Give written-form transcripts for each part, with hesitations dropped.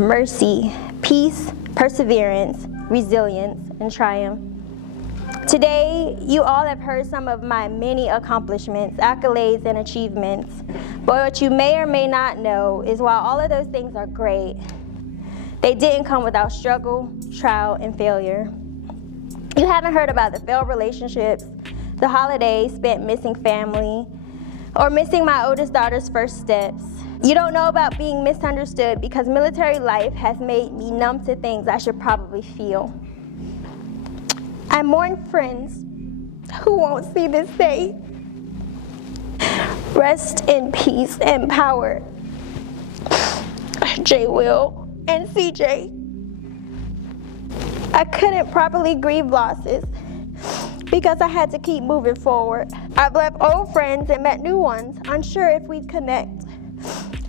mercy, peace, perseverance, resilience, and triumph. Today, you all have heard some of my many accomplishments, accolades, and achievements. But what you may or may not know is while all of those things are great, they didn't come without struggle, trial, and failure. You haven't heard about the failed relationships, the holidays spent missing family, or missing my oldest daughter's first steps. You don't know about being misunderstood because military life has made me numb to things I should probably feel. I mourn friends who won't see this day. Rest in peace and power, J. Will and CJ. I couldn't properly grieve losses because I had to keep moving forward. I've left old friends and met new ones, unsure if we'd connect.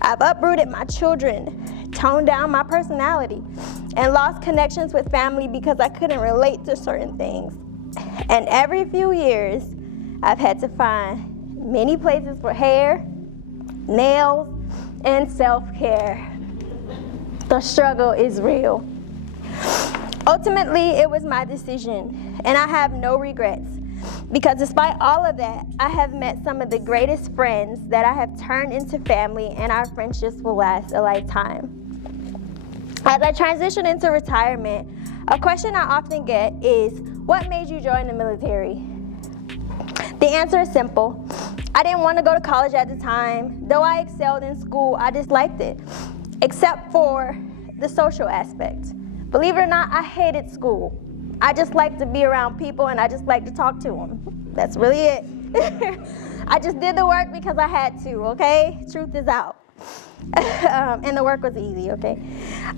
I've uprooted my children, toned down my personality, and lost connections with family because I couldn't relate to certain things. And every few years, I've had to find many places for hair, nails, and self-care. The struggle is real. Ultimately, it was my decision, and I have no regrets, because despite all of that, I have met some of the greatest friends that I have turned into family, and our friendships will last a lifetime. As I transition into retirement, a question I often get is, what made you join the military? The answer is simple. I didn't want to go to college at the time. Though I excelled in school, I disliked it, except for the social aspect. Believe it or not, I hated school. I just like to be around people and I just like to talk to them. That's really it. I just did the work because I had to, okay? Truth is out. And the work was easy, okay?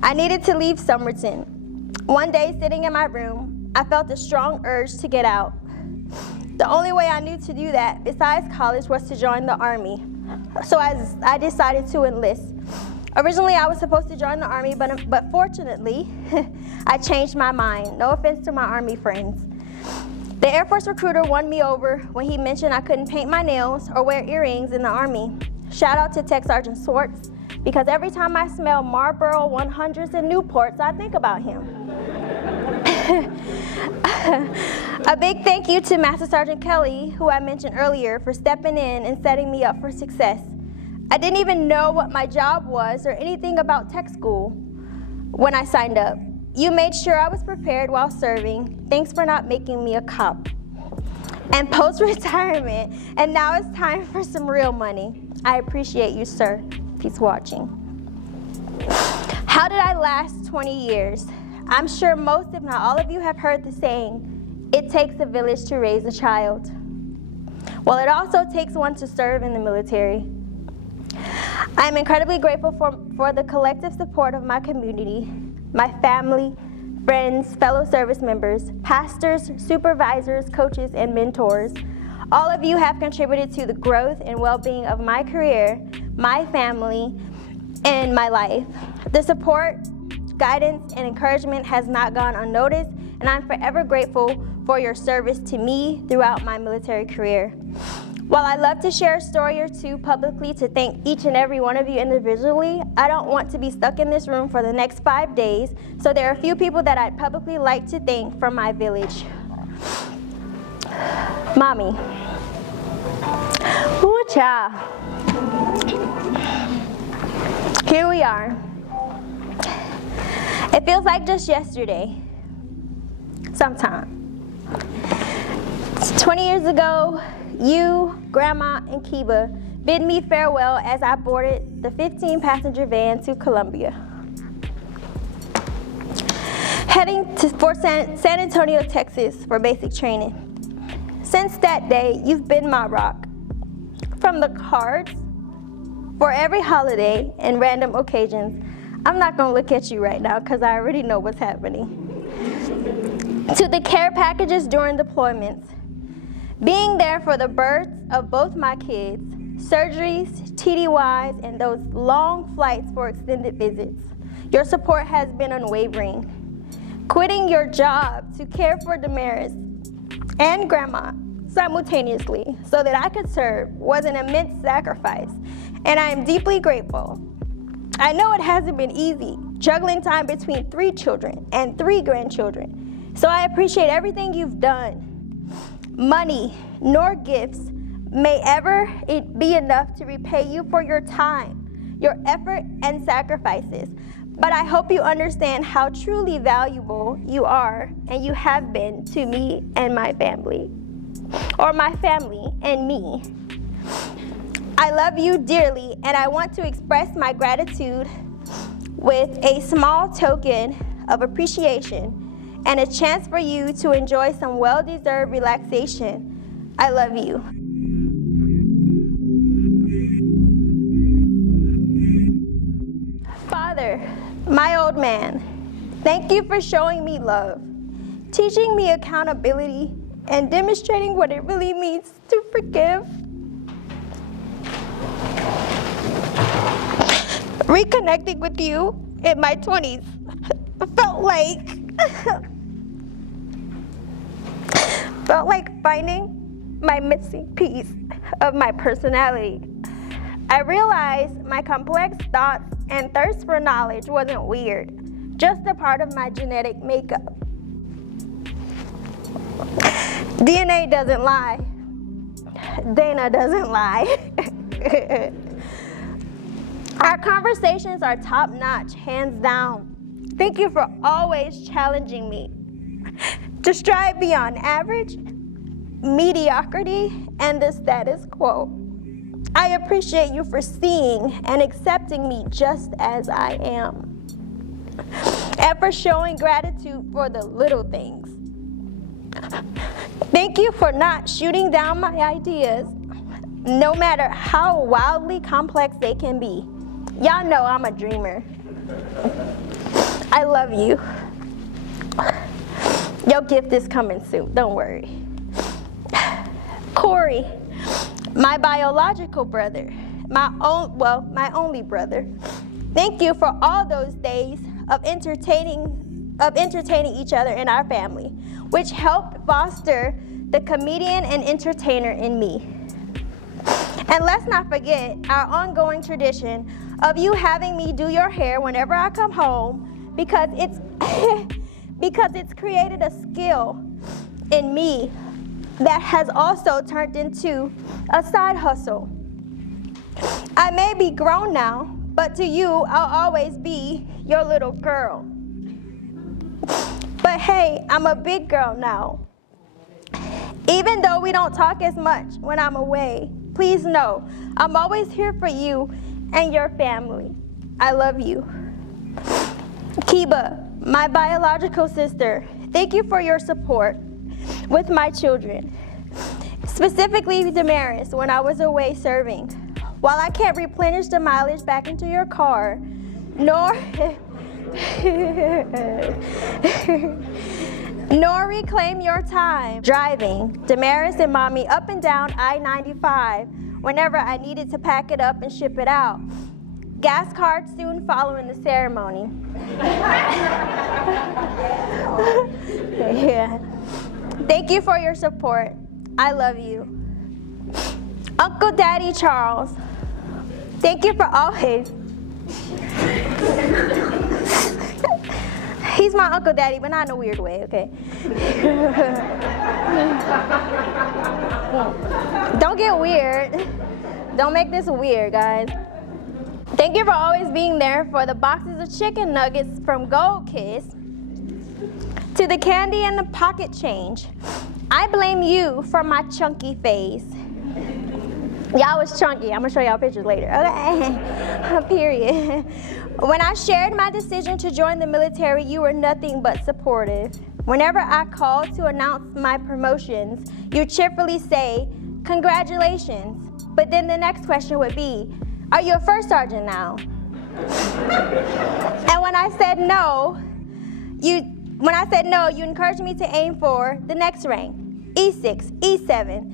I needed to leave Somerton. One day, sitting in my room, I felt a strong urge to get out. The only way I knew to do that, besides college, was to join the Army. So I decided to enlist. Originally, I was supposed to join the Army, but fortunately, I changed my mind. No offense to my Army friends. The Air Force recruiter won me over when he mentioned I couldn't paint my nails or wear earrings in the Army. Shout out to Tech Sergeant Swartz, because every time I smell Marlboro 100s and Newports, I think about him. A big thank you to Master Sergeant Kelly, who I mentioned earlier, for stepping in and setting me up for success. I didn't even know what my job was or anything about tech school when I signed up. You made sure I was prepared while serving. Thanks for not making me a cop. And post-retirement, and now it's time for some real money. I appreciate you, sir, if he's watching. How did I last 20 years? I'm sure most, if not all of you, have heard the saying, it takes a village to raise a child. Well, it also takes one to serve in the military. I am incredibly grateful for the collective support of my community, my family, friends, fellow service members, pastors, supervisors, coaches, and mentors. All of you have contributed to the growth and well-being of my career, my family, and my life. The support, guidance, and encouragement has not gone unnoticed, and I'm forever grateful for your service to me throughout my military career. While I love to share a story or two publicly to thank each and every one of you individually, I don't want to be stuck in this room for the next 5 days, so there are a few people that I'd publicly like to thank from my village. Mommy. Ooh, child. Here we are. It feels like just yesterday, sometime. 20 years ago, you, Grandma, and Kiba bid me farewell as I boarded the 15-passenger van to Columbia, heading for San Antonio, Texas for basic training. Since that day, you've been my rock. From the cards, for every holiday and random occasions, I'm not gonna look at you right now because I already know what's happening, to the care packages during deployments, being there for the births of both my kids, surgeries, TDYs, and those long flights for extended visits. Your support has been unwavering. Quitting your job to care for Damaris and Grandma simultaneously so that I could serve was an immense sacrifice, and I am deeply grateful. I know it hasn't been easy, juggling time between 3 children and 3 grandchildren. So I appreciate everything you've done. Money nor gifts may ever be enough to repay you for your time, your effort, and sacrifices. But I hope you understand how truly valuable you are and you have been to me and my family, or my family and me. I love you dearly, and I want to express my gratitude with a small token of appreciation and a chance for you to enjoy some well-deserved relaxation. I love you. Father, my old man, thank you for showing me love, teaching me accountability, and demonstrating what it really means to forgive. Reconnecting with you in my 20s felt like finding my missing piece of my personality. I realized my complex thoughts and thirst for knowledge wasn't weird, just a part of my genetic makeup. DNA doesn't lie. Dana doesn't lie. Our conversations are top-notch, hands down. Thank you for always challenging me to strive beyond average, mediocrity, and the status quo. I appreciate you for seeing and accepting me just as I am, and for showing gratitude for the little things. Thank you for not shooting down my ideas, no matter how wildly complex they can be. Y'all know I'm a dreamer. I love you. Your gift is coming soon, don't worry. Corey, my biological brother, my only brother. Thank you for all those days of entertaining each other in our family, which helped foster the comedian and entertainer in me. And let's not forget our ongoing tradition of you having me do your hair whenever I come home, because it's created a skill in me that has also turned into a side hustle. I may be grown now, but to you, I'll always be your little girl. But hey, I'm a big girl now. Even though we don't talk as much when I'm away, please know I'm always here for you and your family. I love you. Kiba, my biological sister, thank you for your support with my children, specifically Damaris when I was away serving. While I can't replenish the mileage back into your car, nor reclaim your time driving Damaris and Mommy up and down I-95 whenever I needed to pack it up and ship it out. Gas card soon following the ceremony. Yeah. Thank you for your support. I love you. Uncle Daddy Charles, thank you for always. He's my Uncle Daddy, but not in a weird way, okay? Don't get weird. Don't make this weird, guys. Thank you for always being there for the boxes of chicken nuggets from Gold Kiss to the candy and the pocket change. I blame you for my chunky phase. Y'all was chunky. I'm gonna show y'all pictures later, okay? Period. When I shared my decision to join the military, you were nothing but supportive. Whenever I called to announce my promotions, you cheerfully say, congratulations. But then the next question would be, are you a first sergeant now? And when I said no, you encouraged me to aim for the next rank, E6, E7.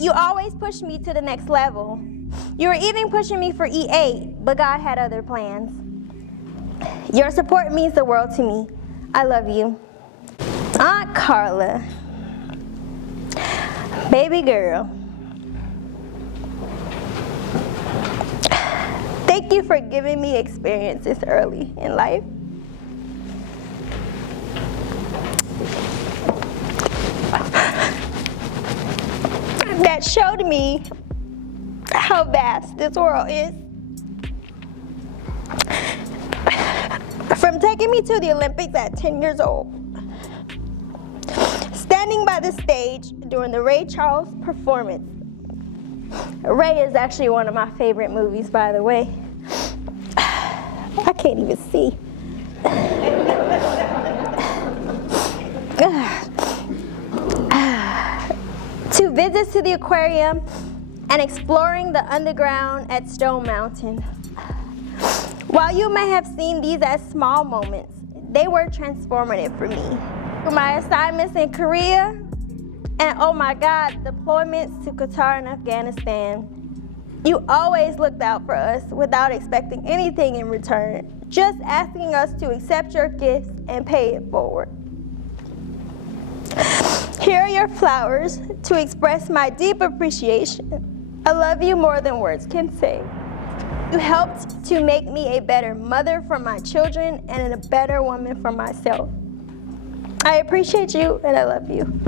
You always pushed me to the next level. You were even pushing me for E8, but God had other plans. Your support means the world to me. I love you. Aunt Carla, baby girl. Thank you for giving me experiences early in life. That showed me how vast this world is. From taking me to the Olympics at 10 years old, standing by the stage during the Ray Charles performance. Ray is actually one of my favorite movies, by the way. I can't even see. To visits to the aquarium and exploring the underground at Stone Mountain. While you may have seen these as small moments, they were transformative for me. For my assignments in Korea, and oh my God, deployments to Qatar and Afghanistan. You always looked out for us without expecting anything in return, just asking us to accept your gifts and pay it forward. Here are your flowers to express my deep appreciation. I love you more than words can say. You helped to make me a better mother for my children and a better woman for myself. I appreciate you and I love you.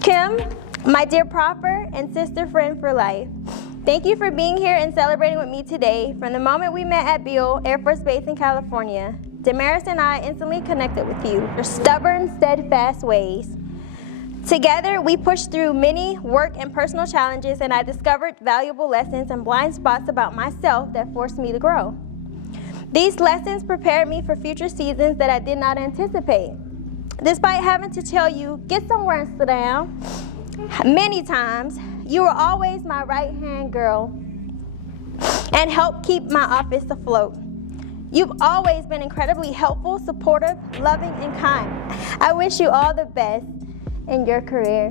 Kim, my dear propper and sister friend for life, thank you for being here and celebrating with me today. From the moment we met at Beale Air Force Base in California, Damaris and I instantly connected with you, your stubborn, steadfast ways. Together, we pushed through many work and personal challenges, and I discovered valuable lessons and blind spots about myself that forced me to grow. These lessons prepared me for future seasons that I did not anticipate. Despite having to tell you, get somewhere and sit down, many times, you were always my right-hand girl and helped keep my office afloat. You've always been incredibly helpful, supportive, loving, and kind. I wish you all the best in your career.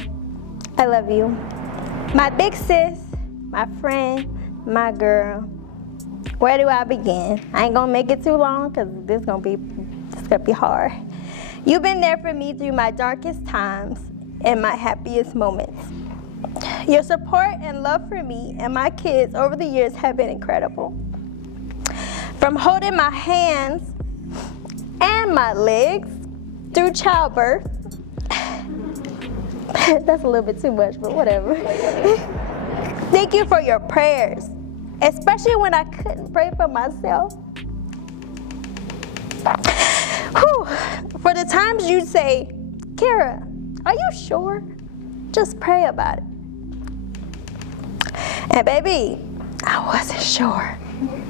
I love you. My big sis, my friend, my girl. Where do I begin? I ain't gonna make it too long because this is gonna be hard. You've been there for me through my darkest times and my happiest moments. Your support and love for me and my kids over the years have been incredible. From holding my hands and my legs through childbirth. That's a little bit too much, but whatever. Thank you for your prayers, especially when I couldn't pray for myself. Whew. For the times you'd say, Kara, are you sure? Just pray about it. And baby, I wasn't sure.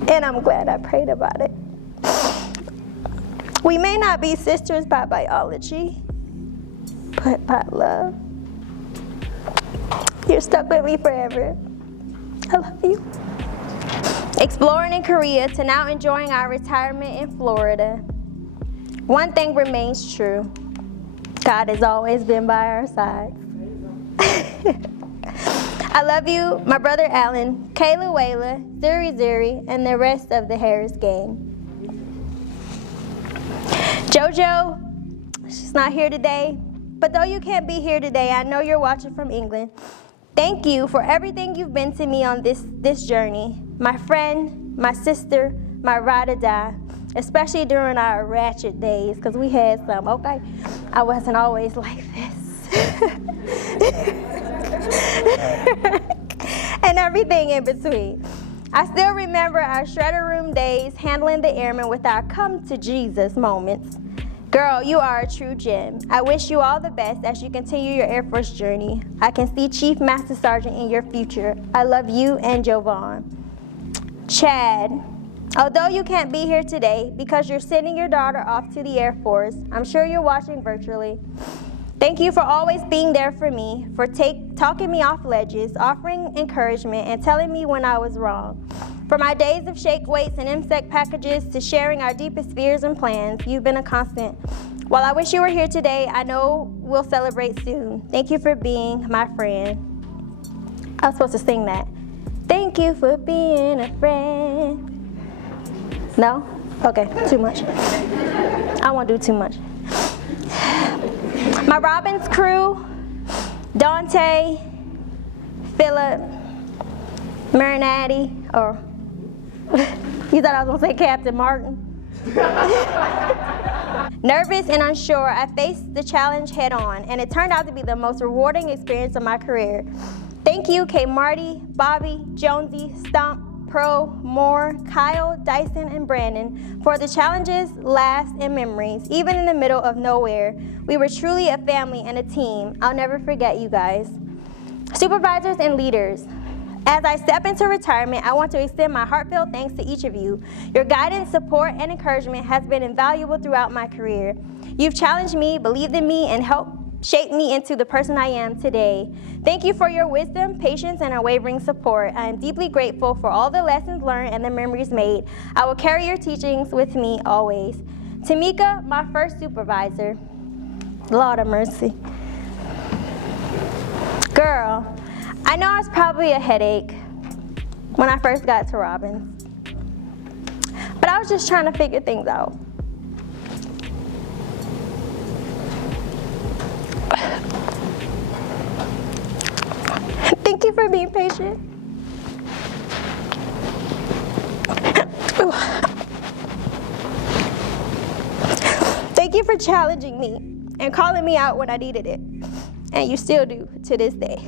And I'm glad I prayed about it. We may not be sisters by biology, but by love. You're stuck with me forever. I love you. Exploring in Korea to now enjoying our retirement in Florida. One thing remains true. God has always been by our side. I love you, my brother Alan, Kayla Wayla, Zuri, and the rest of the Harris gang. Jojo, she's not here today, but though you can't be here today, I know you're watching from England. Thank you for everything you've been to me on this journey. My friend, my sister, my ride or die, especially during our ratchet days, because we had some, okay? I wasn't always like this. And everything in between. I still remember our shredder room days handling the airmen with our come to Jesus moments. Girl, you are a true gem. I wish you all the best as you continue your Air Force journey. I can see Chief Master Sergeant in your future. I love you and Jovan. Chad, although you can't be here today because you're sending your daughter off to the Air Force, I'm sure you're watching virtually. Thank you for always being there for me, for talking me off ledges, offering encouragement, and telling me when I was wrong. For my days of shake weights and MSEC packages to sharing our deepest fears and plans, you've been a constant. While I wish you were here today, I know we'll celebrate soon. Thank you for being my friend. I was supposed to sing that. Thank you for being a friend. No? Okay, too much. I won't do too much. My Robbins crew, Dante, Philip, Marinati, or you thought I was gonna say Captain Martin? Nervous and unsure, I faced the challenge head on, and it turned out to be the most rewarding experience of my career. Thank you, K. Marty, Bobby, Jonesy, Stump, Pro, Moore, Kyle, Dyson, and Brandon for the challenges, laughs, and memories, even in the middle of nowhere. We were truly a family and a team. I'll never forget you guys. Supervisors and leaders, as I step into retirement, I want to extend my heartfelt thanks to each of you. Your guidance, support, and encouragement has been invaluable throughout my career. You've challenged me, believed in me, and helped shape me into the person I am today. Thank you for your wisdom, patience, and unwavering support. I am deeply grateful for all the lessons learned and the memories made. I will carry your teachings with me always. Tamika, my first supervisor. Lord of mercy. Girl, I know I was probably a headache when I first got to Robbins, but I was just trying to figure things out. Thank you for being patient. Thank you for challenging me and calling me out when I needed it, and you still do to this day.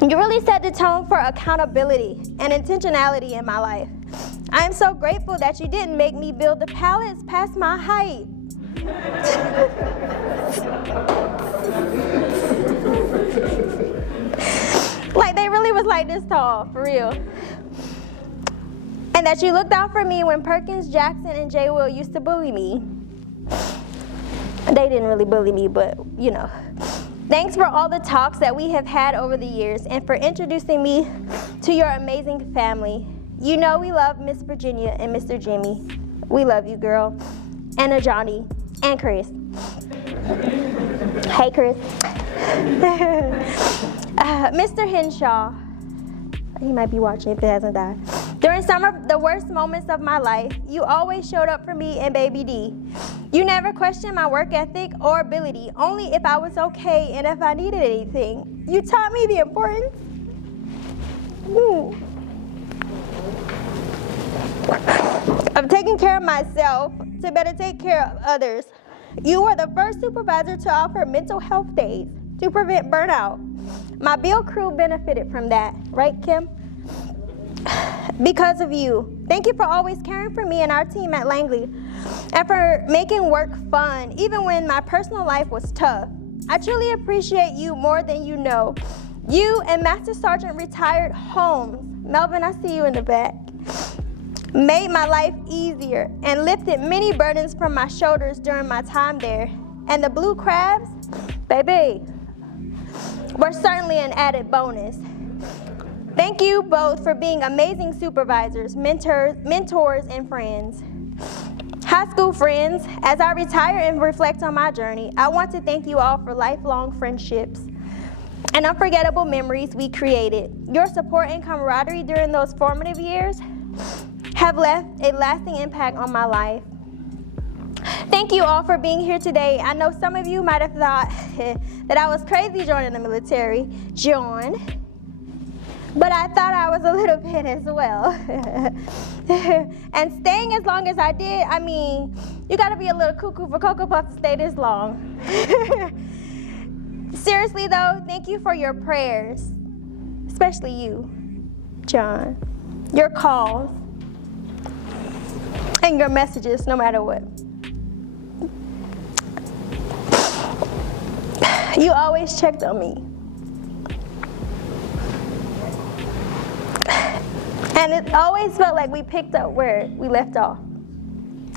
You really set the tone for accountability and intentionality in my life. I am so grateful that you didn't make me build the pallets past my height. Like they really was like this tall, for real. And that you looked out for me when Perkins, Jackson, and J. Will used to bully me. They didn't really bully me, but you know. Thanks for all the talks that we have had over the years and for introducing me to your amazing family. You know we love Miss Virginia and Mr. Jimmy. We love you, girl. And Johnny and Chris. Hey, Chris. Mr. Henshaw. He might be watching if it hasn't died. During some of the worst moments of my life, you always showed up for me and Baby D. You never questioned my work ethic or ability, only if I was okay and if I needed anything. You taught me the importance of taking care of myself to better take care of others. You were the first supervisor to offer mental health days to prevent burnout. My Bill crew benefited from that, right, Kim? Because of you. Thank you for always caring for me and our team at Langley and for making work fun, even when my personal life was tough. I truly appreciate you more than you know. You and Master Sergeant Retired Holmes, Melvin, I see you in the back, made my life easier and lifted many burdens from my shoulders during my time there. And the blue crabs, baby, were certainly an added bonus. Thank you both for being amazing supervisors, mentors, and friends. High school friends, as I retire and reflect on my journey, I want to thank you all for lifelong friendships and unforgettable memories we created. Your support and camaraderie during those formative years have left a lasting impact on my life. Thank you all for being here today. I know some of you might have thought that I was crazy joining the military, but I thought I was a little bit as well. And staying as long as I did, I mean, you gotta be a little cuckoo for Cocoa Puff to stay this long. Seriously though, thank you for your prayers, especially you, John, your calls, and your messages, no matter what. You always checked on me. And it always felt like we picked up where we left off.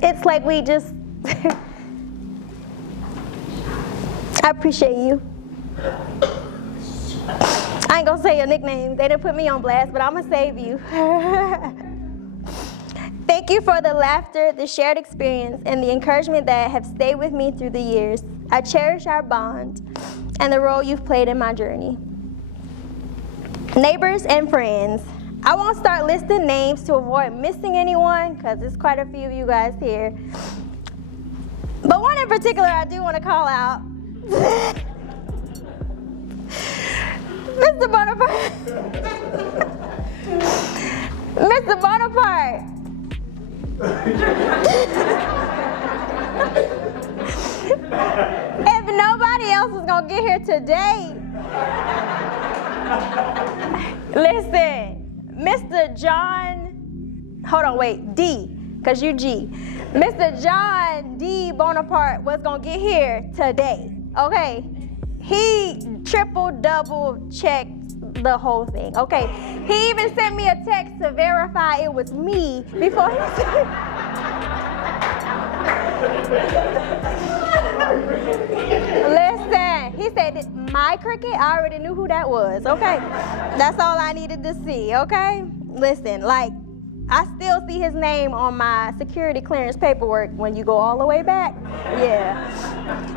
It's like we just, I appreciate you. I ain't gonna say your nickname. They didn't put me on blast, but I'm gonna save you. Thank you for the laughter, the shared experience, and the encouragement that have stayed with me through the years. I cherish our bond and the role you've played in my journey. Neighbors and friends, I won't start listing names to avoid missing anyone because there's quite a few of you guys here. But one in particular I do want to call out. Mr. Bonaparte. Mr. Bonaparte. If nobody else is gonna get here today, listen, Mr. John, hold on, wait, D, because you G. Mr. John D. Bonaparte was gonna get here today, okay? He triple, double checked the whole thing, okay? He even sent me a text to verify it was me before he said. Listen, he said, my cricket, I already knew who that was, okay? That's all I needed to see, okay? Listen, like, I still see his name on my security clearance paperwork when you go all the way back.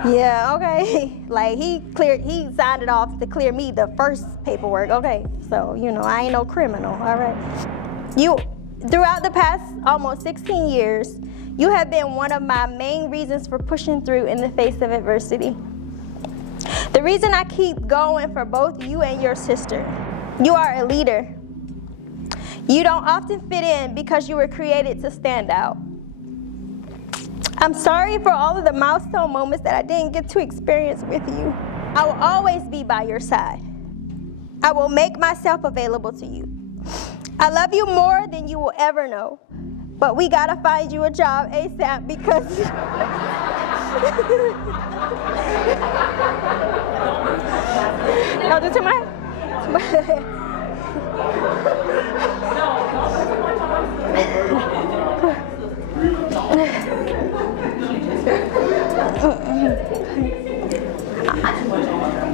Yeah, okay. Like, he signed it off to clear me the first paperwork, okay? So, you know, I ain't no criminal, all right? Throughout the past almost 16 years, you have been one of my main reasons for pushing through in the face of adversity. The reason I keep going for both you and your sister. You are a leader. You don't often fit in because you were created to stand out. I'm sorry for all of the milestone moments that I didn't get to experience with you. I will always be by your side. I will make myself available to you. I love you more than you will ever know. But we gotta find you a job ASAP because no, do too much.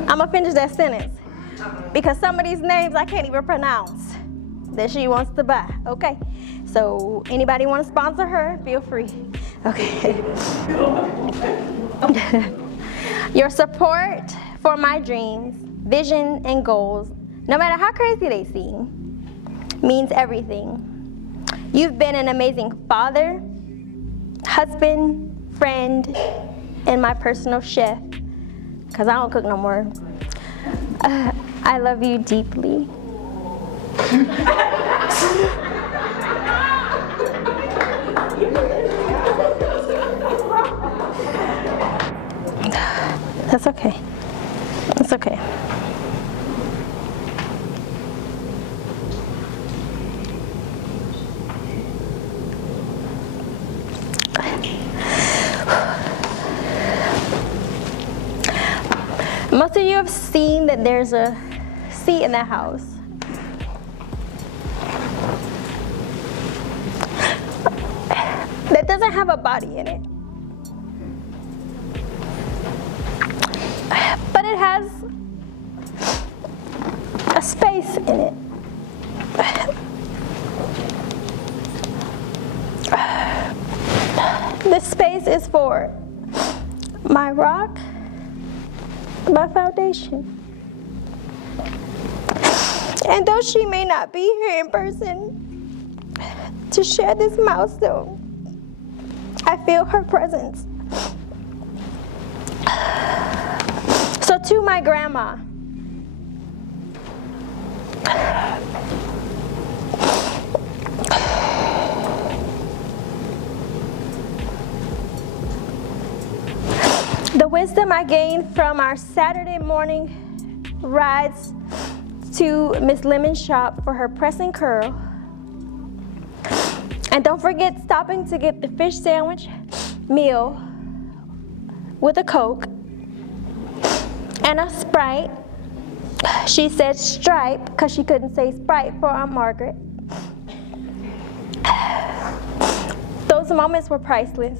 I'm gonna finish that sentence because some of these names I can't even pronounce that she wants to buy, okay? So anybody want to sponsor her, feel free. Okay. Your support for my dreams, vision, and goals, no matter how crazy they seem, means everything. You've been an amazing father, husband, friend, and my personal chef, because I don't cook no more. I love you deeply. That's okay. That's okay. Most of you have seen that there's a seat in the house. That doesn't have a body in it. But it has a space in it. This space is for my rock, my foundation. And though she may not be here in person to share this milestone, I feel her presence. So to my grandma, the wisdom I gained from our Saturday morning rides to Miss Lemon's shop for her press and curl. And don't forget stopping to get the fish sandwich meal with a Coke and a Sprite. She said Stripe because she couldn't say Sprite for Aunt Margaret. Those moments were priceless.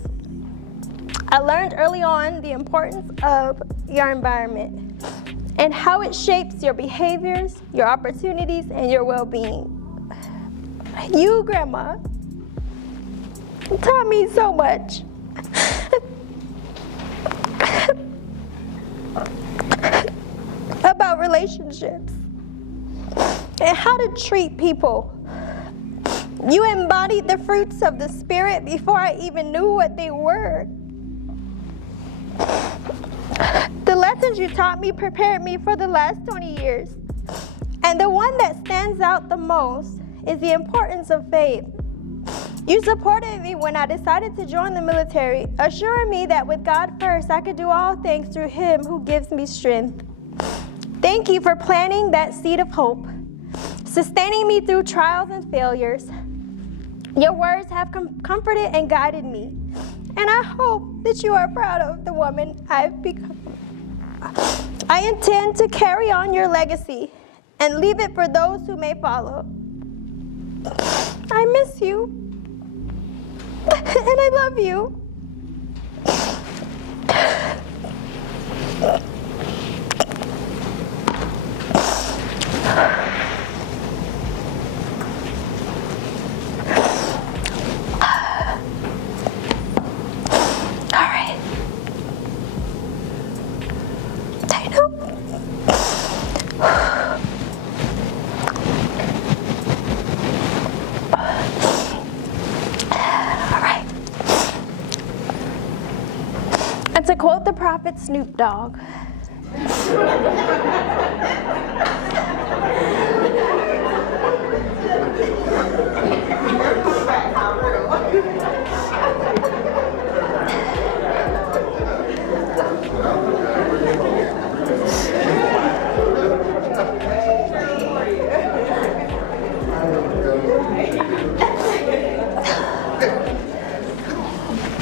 I learned early on the importance of your environment and how it shapes your behaviors, your opportunities, and your well-being. You, Grandma, taught me so much. About relationships and how to treat people. You embodied the fruits of the Spirit before I even knew what they were. The lessons you taught me prepared me for the last 20 years And the one that stands out the most is the importance of faith. You supported me when I decided to join the military, assuring me that with God first, I could do all things through Him who gives me strength. Thank you for planting that seed of hope, sustaining me through trials and failures. Your words have comforted and guided me, and I hope that you are proud of the woman I've become. I intend to carry on your legacy and leave it for those who may follow. I miss you, and I love you. All right. I know. And to quote the prophet Snoop Dogg,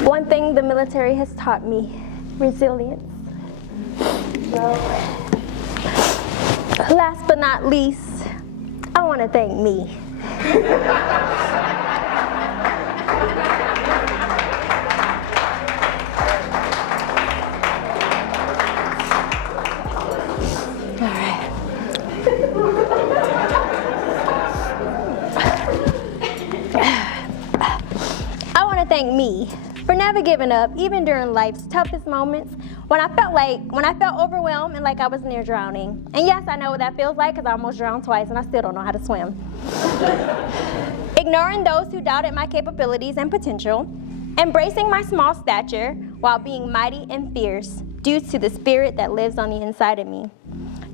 one thing the military has taught me: resilience. Last but not least, I want to thank me. All right. I want to thank me for never giving up, even during life's toughest moments, when I felt overwhelmed and like I was near drowning. And yes, I know what that feels like, because I almost drowned twice and I still don't know how to swim. Ignoring those who doubted my capabilities and potential, embracing my small stature while being mighty and fierce due to the spirit that lives on the inside of me.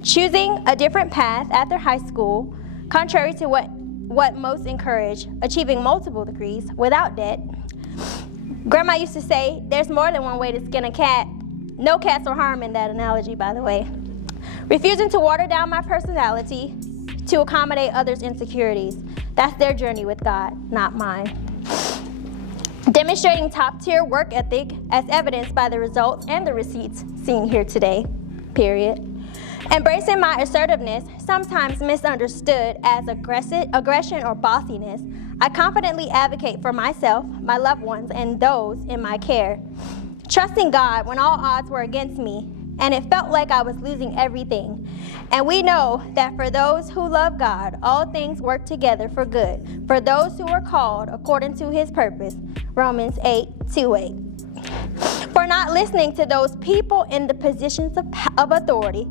Choosing a different path after high school, contrary to what most encourage, achieving multiple degrees without debt. Grandma used to say, there's more than one way to skin a cat. No cats are harm in that analogy, by the way. Refusing to water down my personality to accommodate others' insecurities. That's their journey with God, not mine. Demonstrating top-tier work ethic as evidenced by the results and the receipts seen here today, period. Embracing my assertiveness, sometimes misunderstood as aggression or bossiness. I confidently advocate for myself, my loved ones, and those in my care. Trusting God when all odds were against me, and it felt like I was losing everything. And we know that for those who love God, all things work together for good, for those who are called according to His purpose. Romans 8:2-8. For not listening to those people in the positions of authority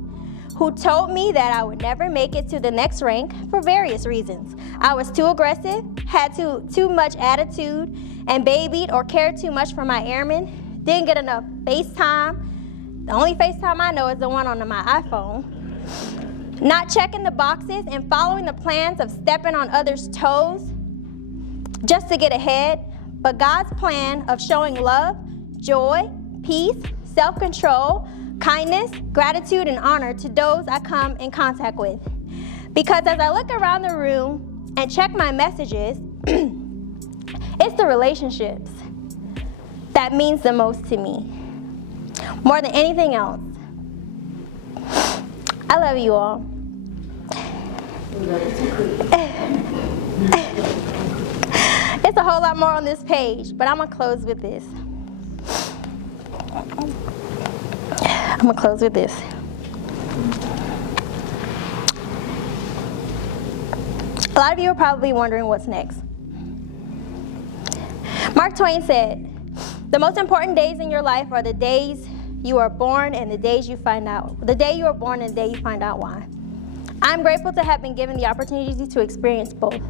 who told me that I would never make it to the next rank for various reasons. I was too aggressive, had too much attitude, and babied or cared too much for my airmen. Didn't get enough FaceTime. The only FaceTime I know is the one on my iPhone. Not checking the boxes and following the plans of stepping on others' toes just to get ahead. But God's plan of showing love, joy, peace, self-control, kindness, gratitude, and honor to those I come in contact with. Because as I look around the room and check my messages, it's the relationships that means the most to me, more than anything else. I love you all. It's a whole lot more on this page, but I'm gonna close with this. A lot of you are probably wondering what's next. Mark Twain said, the most important days in your life are the days you are born and the day you find out why. I'm grateful to have been given the opportunity to experience both.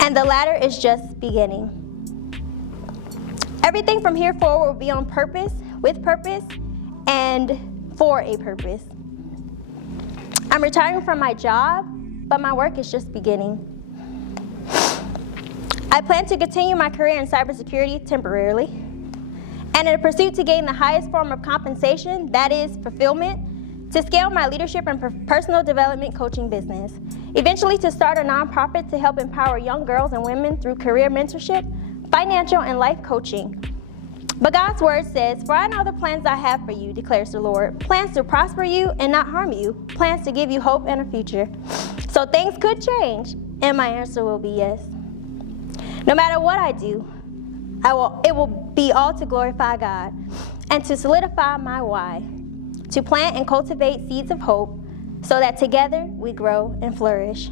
And the latter is just beginning. Everything from here forward will be on purpose, with purpose, and for a purpose. I'm retiring from my job, but my work is just beginning. I plan to continue my career in cybersecurity temporarily, and in a pursuit to gain the highest form of compensation, that is fulfillment, to scale my leadership and personal development coaching business, eventually to start a nonprofit to help empower young girls and women through career mentorship, financial, and life coaching. But God's word says, "For I know the plans I have for you, declares the Lord, plans to prosper you and not harm you, plans to give you hope and a future." So things could change, and my answer will be yes. No matter what I do, it will be all to glorify God and to solidify my why, to plant and cultivate seeds of hope so that together we grow and flourish.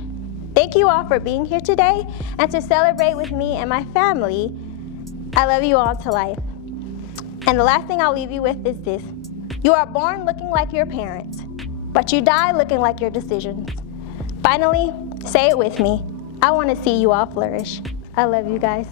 Thank you all for being here today and to celebrate with me and my family. I love you all to life. And the last thing I'll leave you with is this: you are born looking like your parents, but you die looking like your decisions. Finally, say it with me: I want to see you all flourish. I love you guys.